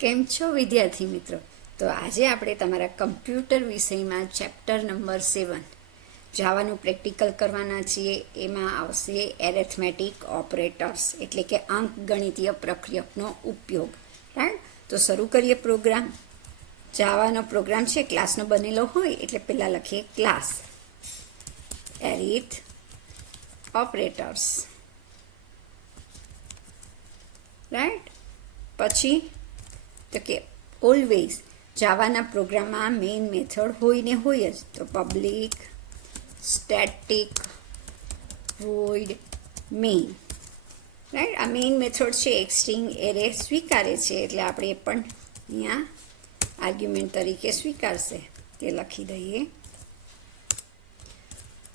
કેમ છો વિદ્યાર્થી મિત્રો? તો આજે આપણે તમારા કમ્પ્યુટર વિષયમાં ચેપ્ટર નંબર 7 જાવાનું પ્રેક્ટિકલ કરવાના છીએ. એમાં આવશે એરેથમેટિક ઓપરેટર્સ, એટલે કે અંકગણિતીય પ્રક્રિયકનો ઉપયોગ. રાઈટ? તો શરૂ કરીએ પ્રોગ્રામ. જાવાનો પ્રોગ્રામ છે, ક્લાસનો બનેલો હોય એટલે પહેલાં લખીએ ક્લાસ એરિથ ઓપરેટર્સ. રાઈટ? પછી તો કે ઓલવેઝ જાવાના પ્રોગ્રામમાં મેઇન મેથડ હોય ને હોય જ. તો public static void main. Right? આ મેઇન મેથડ છે એક સ્ટ્રિંગ એરે સ્વીકારે છે, એટલે આપણે એ પણ અહીંયા આર્ગ્યુમેન્ટ તરીકે સ્વીકારશે તે લખી દઈએ.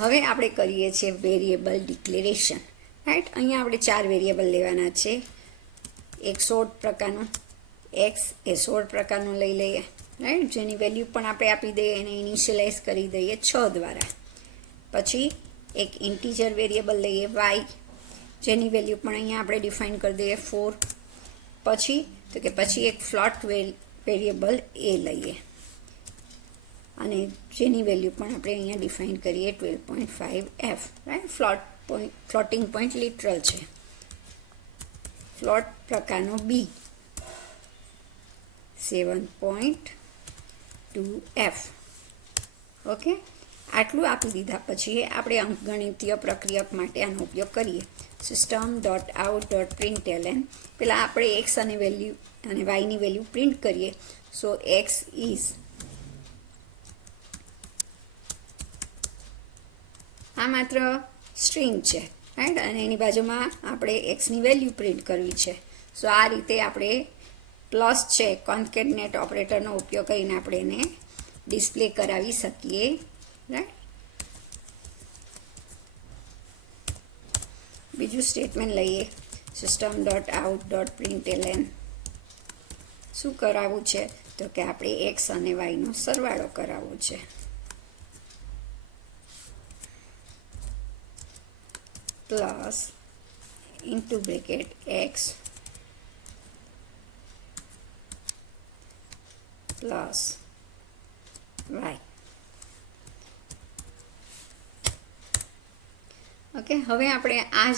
હવે આપણે કરીએ છીએ વેરિયેબલ ડિક્લેરેશન. રાઈટ? અહીંયા આપણે 4 વેરિયેબલ લેવાના છે. એક સોર્ટ પ્રકારનું એક્સ એ 16 પ્રકારનું લઈ લઈએ. રાઈટ? જેની વેલ્યુ પણ આપણે આપી દઈએ, એને ઇનિશિયલાઇઝ કરી દઈએ 6 દ્વારા. પછી એક ઇન્ટીજર વેરિયેબલ લઈએ વાય, જેની વેલ્યુ પણ અહીંયા આપણે ડિફાઇન કરી દઈએ 4. પછી એક ફ્લોટ વેરિયેબલ એ લઈએ અને જેની વેલ્યુ પણ આપણે અહીંયા ડિફાઇન કરીએ 12.5f. Right? Floating point literal છે. ફ્લોટ પ્રકારનો બી 7.2f. ઓકે, આટલું આપી દીધા પછી આપણે અંકગણિતીય પ્રક્રિયક માટે આનો ઉપયોગ કરીએ. system.out.println. પહેલાં આપણે એક્સ અને વેલ્યુ અને વાયની વેલ્યુ પ્રિન્ટ કરીએ. સો એક્સ ઇઝ, આ માત્ર સ્ટ્રિંગ છે. રાઈટ? અને એની બાજુમાં આપણે એક્સની વેલ્યુ પ્રિન્ટ કરવી છે. સો આ રીતે આપણે પ્લસ છે કોન્કેટનેટ ઓપરેટરનો ઉપયોગ કરીને આપણે એને ડિસ્પ્લે કરાવી શકીએ. રાઈટ? બીજું સ્ટેટમેન્ટ લઈએ. system.out.println. શું કરાવવું છે? તો કે આપણે એક્સ અને વાયનો સરવાળો કરાવવો છે. Plus into bracket X plus Y. Okay, હવે આપણે આ જ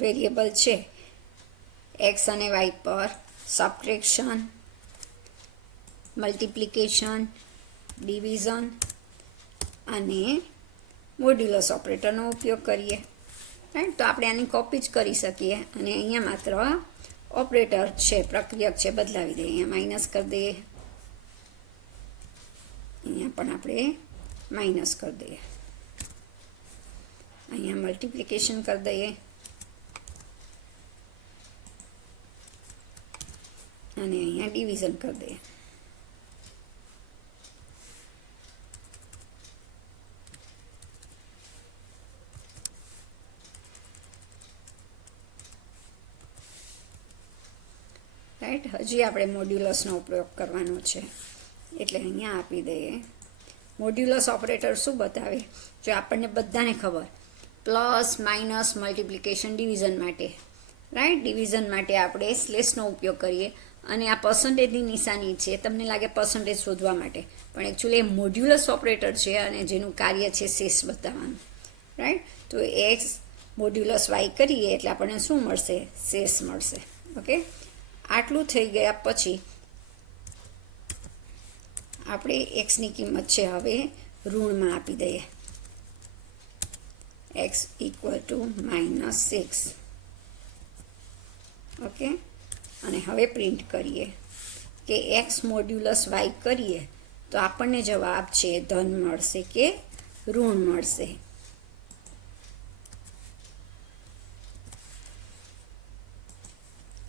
વેરિયેબલ છે એક્સ અને વાય પર સબટ્રેક્શન, મલ્ટિપ્લિકેશન, ડિવિઝન અને મોડ્યુલસ ઓપરેટરનો ઉપયોગ કરીએ. રાઈટ? તો આપણે આની કોપી જ કરી શકીએ અને અહીંયા માત્ર ઓપરેટર છે, પ્રક્રિયક છે, બદલાવી દઈએ. અહીંયા માઇનસ કરી દઈએ, અહીંયા પણ આપણે માઇનસ કરી દઈએ, અહીંયા મલ્ટિપ્લિકેશન કરી દઈએ અને અહીંયા ડિવિઝન કરી દઈએ. રાઈટ? હજી આપણે મોડ્યુલસનો ઉપયોગ કરવાનો છે, એટલે અહીંયા આપી દઈએ. મોડ્યુલસ ઓપરેટર શું બતાવે? જો આપણને બધાને ખબર, પ્લસ માઇનસ મલ્ટિપ્લિકેશન ડિવિઝન માટે. રાઈટ? ડિવિઝન માટે આપણે સ્લેશનો ઉપયોગ કરીએ અને આ પર્સન્ટેજની નિશાની છે, તમને લાગે પર્સન્ટેજ શોધવા માટે, પણ એકચ્યુઅલી એ મોડ્યુલસ ઓપરેટર છે અને જેનું કાર્ય છે શેષ બતાવવાનું. રાઈટ? તો એક્સ મોડ્યુલસ વાય કરીએ એટલે આપણને શું મળશે? શેષ મળશે. ઓકે, આટલું થઈ ગયા પછી આપણે એક્સની કિંમત છે હવે ઋણમાં આપી દઈએ. X equal to -6. ઓકે, અને હવે પ્રિન્ટ કરીએ કે એક્સ મોડ્યુલસ વાય કરીએ તો આપણને જવાબ છે ધન મળશે કે ઋણ મળશે.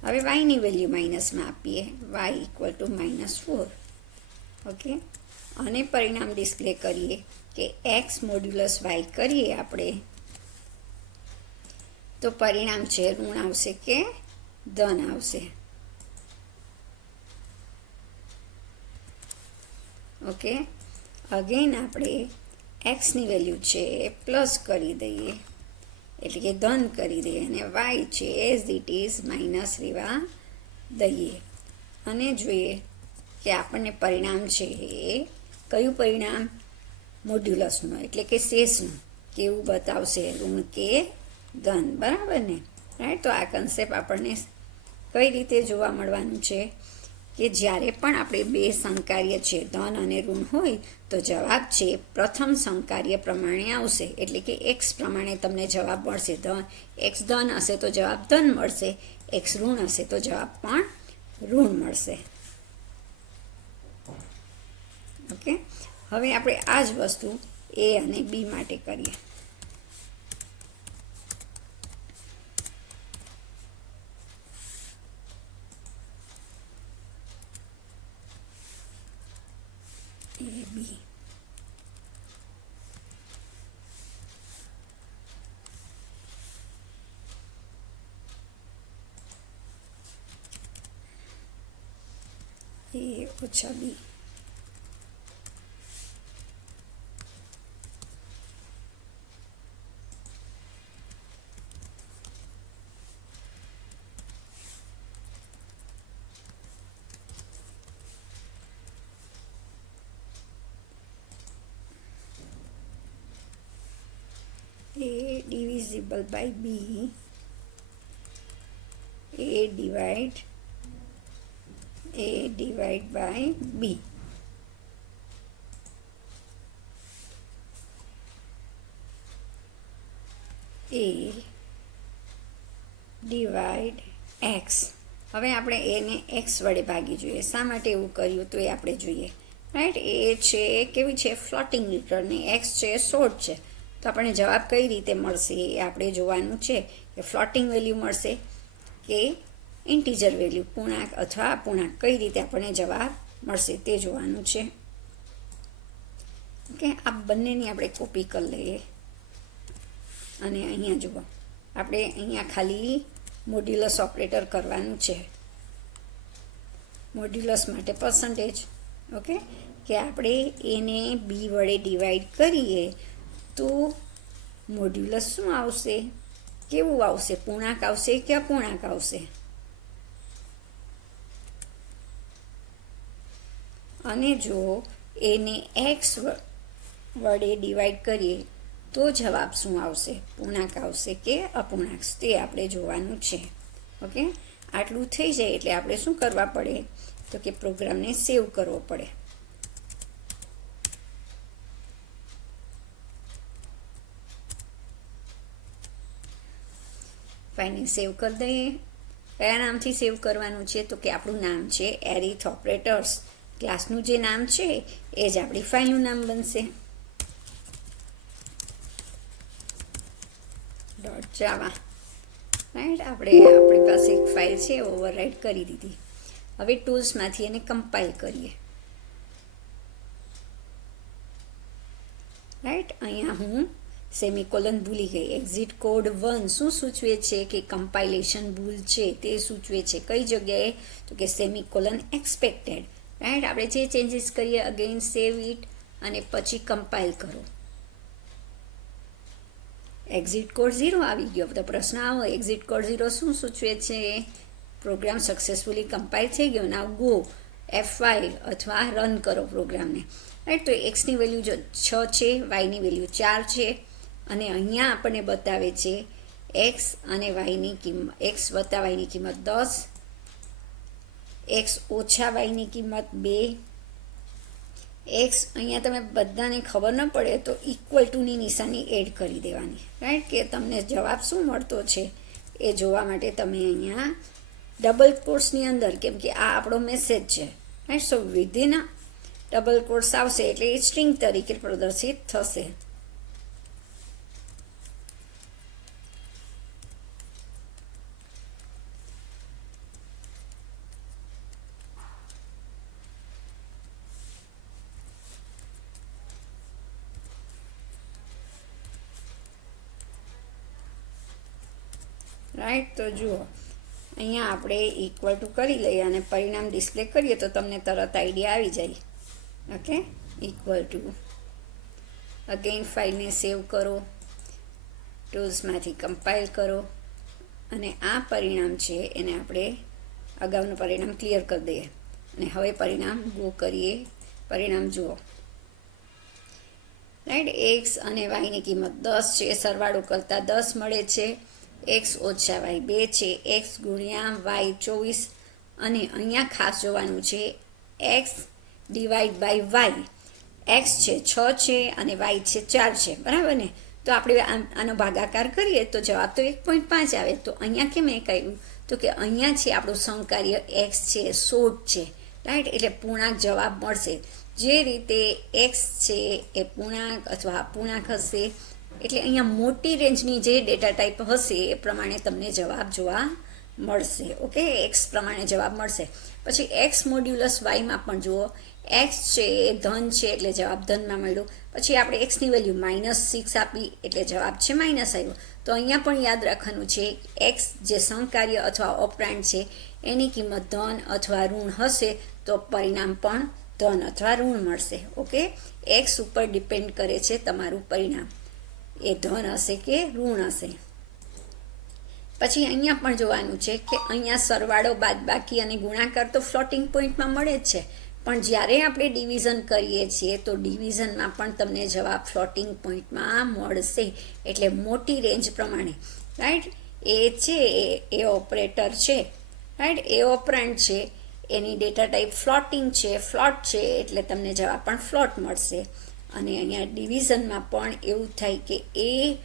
હવે વાયની વેલ્યુ માઇનસમાં આપીએ, વાય ઇક્વલ ટુ -4. ઓકે, અને પરિણામ ડિસ્પ્લે કરીએ કે એક્સ મોડ્યુલસ વાય કરીએ આપણે તો પરિણામ છે ઋણ આવશે કે ધન આવશે. ઓકે, અગેન આપણે એક્સની વેલ્યુ છે પ્લસ કરી દઈએ, એટલે કે ધન કરી દઈએ અને વાય છે એઝ ઇટ ઇઝ માઇનસ રહેવા દઈએ. અને જોઈએ કે આપણને પરિણામ છે એ કયું પરિણામ મોડ્યુલસનું એટલે કે શેષનું કેવું બતાવશે, ઋણ કે ધન, બરાબર ને? રાઈટ. તો આ કન્સેપ્ટ આપણને કઈ રીતે જોવા મળવાનું છે કે જ્યારે પણ આપણે બે સંકાર્ય છે ધન અને ઋણ હોય તો જવાબ છે પ્રથમ સંકાર્ય પ્રમાણે આવશે, એટલે કે એક્સ પ્રમાણે તમને જવાબ મળશે. એક્સ ધન હશે તો જવાબ ધન મળશે, એક્સ ઋણ હશે તો જવાબ પણ ઋણ મળશે. ઓકે, હવે આપણે આ જ વસ્તુ એ અને બી માટે કરીએ. એ બી એ ઓછા બી. A divisible by B, A divide by B. A divide x. હવે આપણે એને x વડે ભાગી જોઈએ. શા માટે એવું કર્યું તો એ આપણે જોઈએ. રાઈટ. એ છે કેવી છે ફ્લોટિંગ મીટર ને એક્સ છે શોર્ટ છે. તો આપણને જવાબ કઈ રીતે મળશે એ આપણે જોવાનું છે કે ફ્લોટિંગ વેલ્યુ મળશે કે ઇન્ટીજર વેલ્યુ, પૂર્ણાંક અથવા અપૂર્ણાંક, કઈ રીતે આપણને જવાબ મળશે તે જોવાનું છે. ઓકે, આ બંનેની આપણે કોપી કરી લઈએ અને અહીંયા જુઓ આપણે અહીંયા ખાલી મોડ્યુલસ ઓપરેટર કરવાનું છે. મોડ્યુલસ માટે પર્સન્ટેજ. ઓકે, કે આપણે એને બી વડે ડિવાઈડ કરીએ તો મોડ્યુલસ શું આવશે, કેવું આવશે, પૂર્ણાંક આવશે કે અપૂર્ણાંક આવશે? અને જો એને એક્સ વડે ડિવાઈડ કરીએ તો જવાબ શું આવશે, પૂર્ણાંક આવશે કે અપૂર્ણાંક, તે આપણે જોવાનું છે. ઓકે, આટલું થઈ જાય એટલે આપણે શું કરવા પડે તો કે પ્રોગ્રામને સેવ કરવો પડે. ફાઇલને સેવ કરી દઈએ. કયા નામથી સેવ કરવાનું છે તો કે આપણું નામ છે એરિથ ઓપરેટર્સ. ક્લાસનું જે નામ છે એ જ આપણી ફાઇલનું નામ બનશે. .java. રાઈટ. આપણી પાસે એક ફાઇલ છે ઓવરરાઇટ કરી દીધી. હવે ટૂલ્સમાંથી એને કમ્પાઇલ કરીએ. રાઈટ. અહીંયા હું સેમિકોલન ભૂલી ગઈ. એક્ઝિટ કોડ 1 શું સૂચવે છે કે કમ્પાઇલેશન ભૂલ છે તે સૂચવે છે. કઈ જગ્યાએ તો કે સેમિકોલન એક્સપેક્ટેડ. રાઈટ. આપણે જે ચેન્જીસ કરીએ અગેન સેવ ઇટ અને પછી કમ્પાઇલ કરો. એક્ઝિટ કોડ 0 આવી ગયો. તો પ્રશ્ન આવો એક્ઝિટ કોડ 0 શું સૂચવે છે? પ્રોગ્રામ સક્સેસફુલી કમ્પાઇલ થઈ ગયો. નાવ ગો F5 અથવા રન કરો પ્રોગ્રામને. રાઈટ. તો એક્સની વેલ્યુ જો 6 છે, વાયની વેલ્યુ 4 છે અને અહીંયા આપણને બતાવે છે એક્સ અને વાયની કિંમત, એક્સ વત્તા વાયની કિંમત 10, એક્સ ઓછા વાયની કિંમત 2. એક્સ અહીંયા તમે બધાને ખબર ન પડે તો ઇક્વલ ટુની નિશાની એડ કરી દેવાની. રાઈટ. કે તમને જવાબ શું મળતો છે એ જોવા માટે તમે અહીંયા ડબલ કોર્સની અંદર, કેમ કે આ આપણો મેસેજ છે. રાઈટ. સો વિધિન ડબલ કોર્સ આવશે એટલે એ સ્ટ્રિંગ તરીકે પ્રદર્શિત થશે. રાઈટ. તો જુઓ અહીંયા આપણે ઇક્વલ ટુ કરી લઈએ અને પરિણામ ડિસ્પ્લે કરીએ તો તમને તરત આઈડિયા આવી જાય. ઓકે, ઇક્વલ ટુ અગેન ફાઇલને સેવ કરો, ટૂલ્સમાંથી કમ્પાઇલ કરો અને આ પરિણામ છે એને આપણે અગાઉનું પરિણામ ક્લિયર કરી દઈએ અને હવે પરિણામ ગો કરીએ. પરિણામ જુઓ, રાઈટ. એક્સ અને વાયની કિંમત 10 છે, સરવાળો કરતાં 10 મળે છે. એક્સ ઓછા વાય 2 છે, એક્સ ગુણ્યા વાય 24, અને અહીંયા ખાસ જોવાનું છે X divide by Y. X છે 6 છે અને વાય છે 4 છે, બરાબર ને. તો આપણે આનો ભાગાકાર કરીએ તો જવાબ તો 1.5 આવે. તો અહીંયા કેમ એ કહ્યું તો કે અહીંયા છે આપણું સમકાર્ય એક્સ છે 16 છે, રાઈટ. એટલે પૂર્ણાંક જવાબ મળશે. જે રીતે એક્સ છે એ પૂર્ણાંક અથવા અપૂર્ણાંક હશે, એટલે અહીંયા મોટી રેન્જની જે ડેટા ટાઈપ હશે એ પ્રમાણે તમને જવાબ જોવા મળશે. ઓકે, એક્સ પ્રમાણે જવાબ મળશે. પછી એક્સ મોડ્યુલસ વાયમાં પણ જુઓ, એક્સ છે એ ધન છે એટલે જવાબ ધનમાં મળ્યો. પછી આપણે એક્સની વેલ્યુ -6 આપી એટલે જવાબ છે માઇનસ આવ્યો. તો અહીંયા પણ યાદ રાખવાનું છે એક્સ જે સમકાર્ય અથવા ઓપરાન્ડ છે એની કિંમત ધન અથવા ઋણ હશે તો પરિણામ પણ ધન અથવા ઋણ મળશે. ઓકે, એક્સ ઉપર ડિપેન્ડ કરે છે તમારું પરિણામ, એ ધન હશે કે ઋણ હશે. પછી અહીંયા પણ જોવાનું છે કે અહીંયા સરવાળો, બાદબાકી અને ગુણાકાર તો ફ્લોટિંગ પોઈન્ટમાં મળે જ છે, પણ જ્યારે આપણે ડિવિઝન કરીએ છીએ તો ડિવિઝનમાં પણ તમને જવાબ ફ્લોટિંગ પોઈન્ટમાં મળશે. એટલે મોટી રેન્જ પ્રમાણે, રાઈટ. એ છે એ ઓપરેટર છે, રાઈટ. એ ઓપરેન્ડ છે, એની ડેટા ટાઈપ ફ્લોટિંગ છે, ફ્લોટ છે, એટલે તમને જવાબ પણ ફ્લોટ મળશે. અને અહીંયા ડિવિઝનમાં પણ એવું થાય કે એ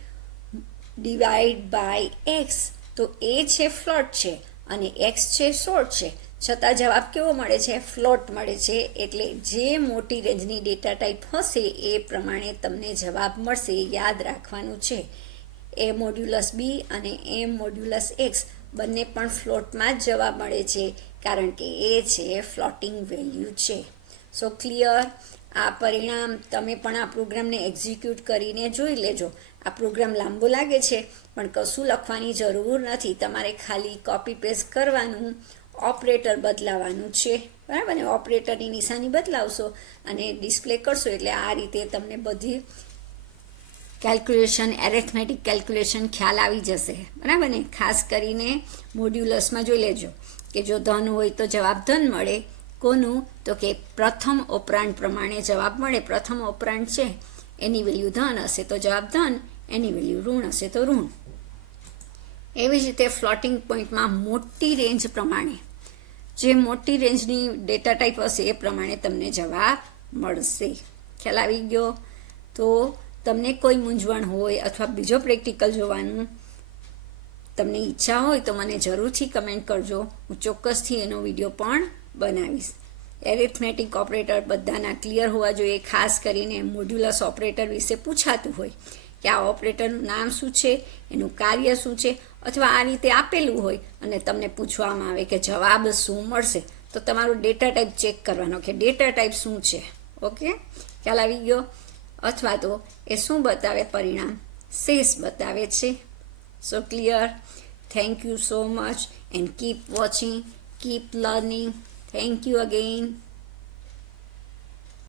ડિવાઈડ બાય એક્સ, તો એ છે ફ્લોટ છે અને એક્સ છે શોર્ટ છે, છતાં જવાબ કેવો મળે છે? ફ્લોટ મળે છે. એટલે જે મોટી રેન્જની ડેટા ટાઈપ હશે એ પ્રમાણે તમને જવાબ મળશે. યાદ રાખવાનું છે એ મોડ્યુલસ બી અને એમ મોડ્યુલસ એક્સ બંને પણ ફ્લોટમાં જ જવાબ મળે છે, કારણ કે એ છે ફ્લોટિંગ વેલ્યુ છે. So clear. આ પરિણામ તમે પણ આ પ્રોગ્રામને એક્ઝિક્યુટ કરીને જોઈ લેજો. આ પ્રોગ્રામ લાંબો લાગે છે પણ કશું લખવાની જરૂર નથી. તમારે ખાલી કોપી પેસ્ટ કરવાનું, ઓપરેટર બદલાવાનું છે, બરાબર ને. ઓપરેટરની નિશાની બદલાવશો અને ડિસ્પ્લે કરશો એટલે આ રીતે તમને બધી કેલ્ક્યુલેશન, એરેથમેટિક કેલ્ક્યુલેશન ખ્યાલ આવી જશે, બરાબર ને. ખાસ કરીને મોડ્યુલસમાં જોઈ લેજો કે જો ધન હોય તો જવાબ ધન મળે. કોનું? તો કે પ્રથમ ઓપરાંડ પ્રમાણે જવાબ મળે. પ્રથમ ઓપરાંડ છે એની વેલ્યુ ધન હશે તો જવાબ ધન, એની વેલ્યુ ઋણ હશે તો ઋણ. એવી જ રીતે ફ્લોટિંગ પોઈન્ટમાં મોટી રેન્જ પ્રમાણે, જે મોટી રેન્જની ડેટા ટાઈપ હશે એ પ્રમાણે તમને જવાબ મળશે. ખ્યાલ આવી ગયો? તો તમને કોઈ મૂંઝવણ હોય અથવા બીજો પ્રેક્ટિકલ જોવાનું તમને ઈચ્છા હોય તો મને જરૂરથી કમેન્ટ કરજો. હું ચોક્કસથી એનો વિડીયો પણ બનાવીશ. એરિથમેટિક ઓપરેટર બધાના ક્લિયર હોવા જોઈએ. ખાસ કરીને મોડ્યુલસ ઓપરેટર વિશે પૂછાતું હોય કે આ ઓપરેટરનું નામ શું છે, એનું કાર્ય શું છે, અથવા આ રીતે આપેલું હોય અને તમને પૂછવામાં આવે કે જવાબ શું મળશે, તો તમારું ડેટા ટાઈપ ચેક કરવાનો કે ડેટા ટાઈપ શું છે. ઓકે, ખ્યાલ આવી ગયો? અથવા તો એ શું બતાવે? પરિણામ શેષ બતાવે છે. So clear. Thank you so much and keep watching, keep learning. Thank you again.